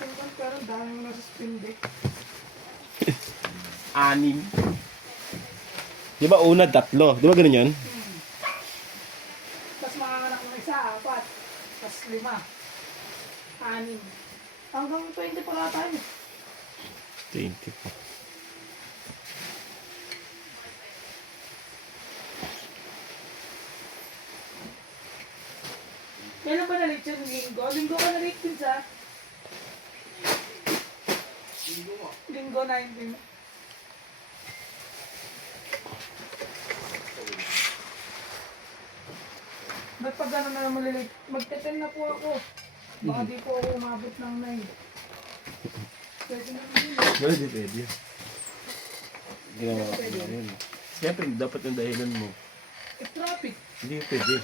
ating kan, pero ang dami mo nasuspindi. 6. Di ba una, 3? Di ba ganun yun? Tapos manganganak ng isa, 4. Tapos 5. 6. Hanggang 20 pa nga tayo. 20 pa. Kailan ba na-late yun? Linggo? Linggo ka na-late din sa? Linggo 19. Ba't pag gano'n na naman lilate? Mag-10 na po ako. Baka di po ako umabot ng 9. Pwede na yun. Pwede, pwede. Ginawa ko na yun. Siyempre, dapat yung dahilan mo. Eh, traffic. Hindi pwede.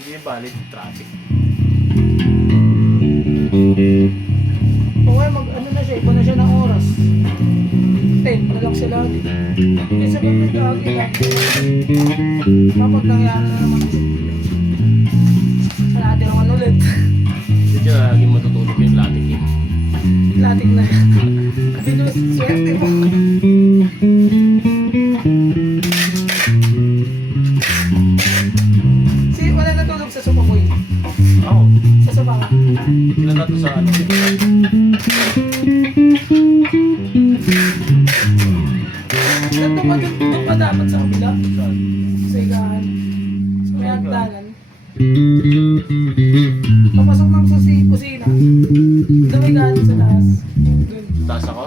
Hindi yung valid traffic. Okay, mag-ano na siya, iba na siya ng oras. 10 na lang sila. Eh, sagot na lagi lang. Dapat nangyari na naman. Wala natin naman ulit. Hindi siya laging matutulog yung lating yun. Lating na. Binuswerte mo. Wala natulog sa sumakoy. Oo. Sa sabaka. Ilan na to sa ano? Doon pa dapat sa kabila. Sa igahan. Sa may hagdanan. Papasok lang sa kusina. Doon may gahan sa taas. Doon. Taas ako?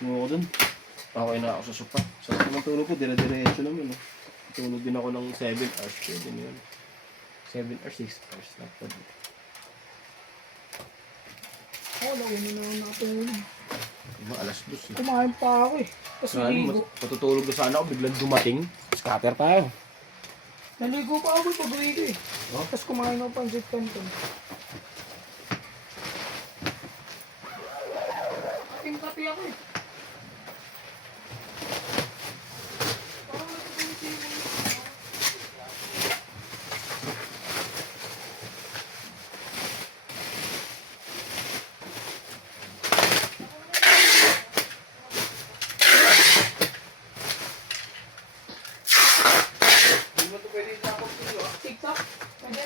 Mo dun. Okay na ako sa sopa. Sa naman tulog ko, dire-diretso naman. Tulog din ako ng 7 hours. Pwede na yun. 7 or 6 hours. Lapad. Oo, nauna na ako nakatulog. Diba, alas 2 eh. Kumain pa ako eh. Tapos naligo. Matutulog na sana ako, biglang dumating. Scatter tayo. Naligo pa ako pag uwi ko eh. Oh? Tapos kumain ako pancit canton. Kape ako eh. TikTok? Pwede?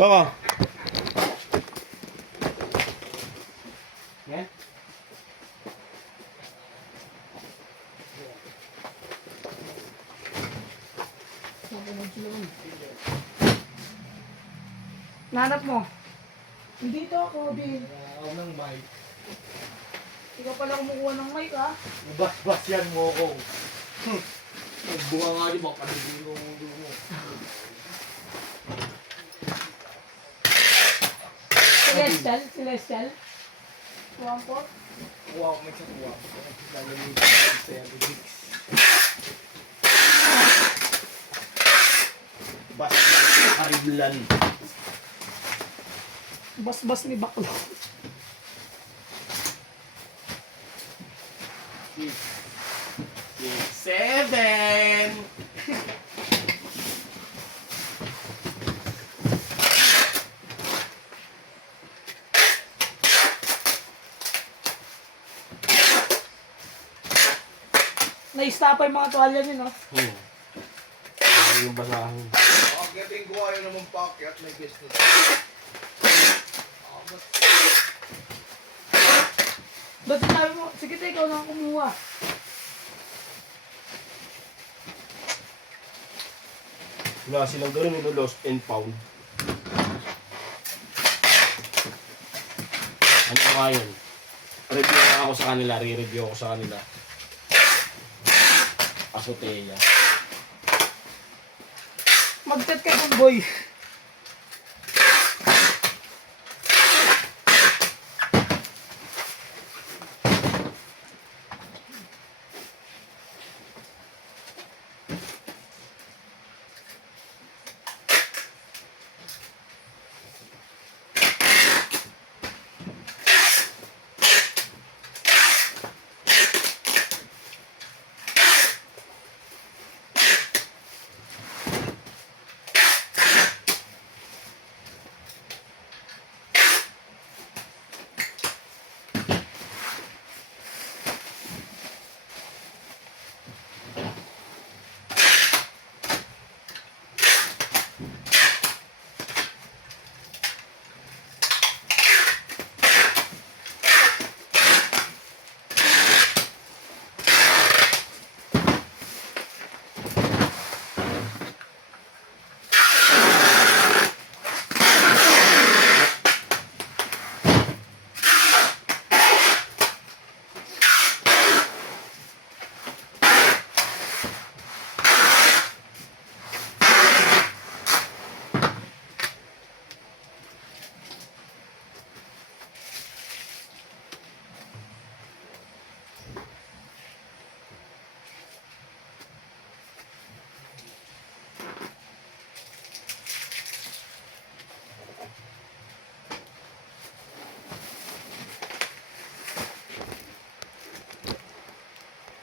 Baka. Yan. Nanap mo? Dito ako, Bin. Ako ng mic. Ikaw pala kumukuha ng mic, ha? Bas-bas yan mo ko. Bunga nga di ba? Kanibig mo mo. Celestial? Celestial? Tuwang po? Wow, may sa tuwa. Lalagay ko sa X. Bas. Kariblan. Bas-bas ni Baklo. Seven. Na-stapa yung mga tuwalya niyo, no? Yung basahin. Gating ko ayaw naman pakyat, may business. Ba't sabi mo, sige tayo, ikaw na kumuha. Wala silang ganun, lost and found. Ano nga yun? Review nga ako sa kanila, re-review ako sa kanila. Azotea. Mag-chat ka dun, boy.